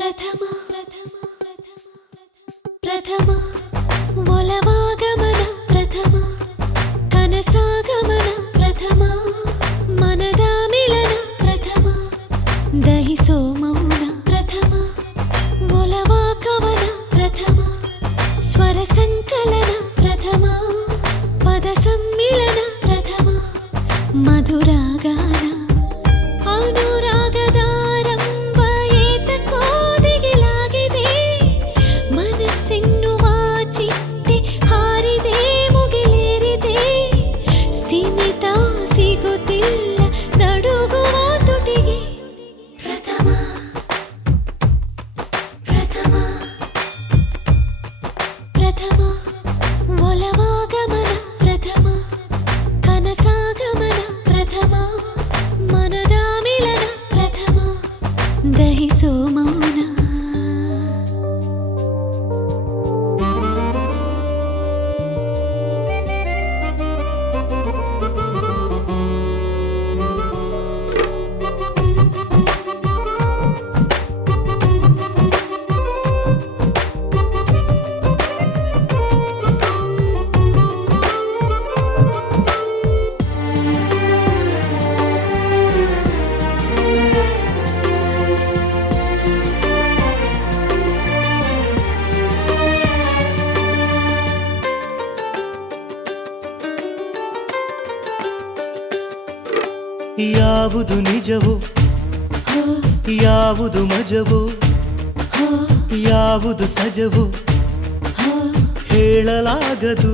ಪ್ರಥಮ ಪ್ರಥಮ ಒಲವಾಗಮನ ಪ್ರಥಮ ಕನಸಾಗಮನ ಪ್ರಥಮ ಮನದ ಮಿಲನ ಪ್ರಥಮ ದಹಿಸೋ ಮೌನ ಪ್ರಥಮ ಒಲವಾ ಕವನ ಪ್ರಥಮ ಸ್ವರ ಸಂಕಲನ ಪ್ರಥಮ ಪದ ಸಮ್ಮಿಲನ ಪ್ರಥಮ ಮಧುರಾಗಾನ ದಹಿಸೋ ಮೌನ ಯಾವುದು ನಿಜವೋ ಯಾವುದು ಮಜವೋ ಯಾವುದು ಸಜವೋ ಹೇಳಲಾಗದು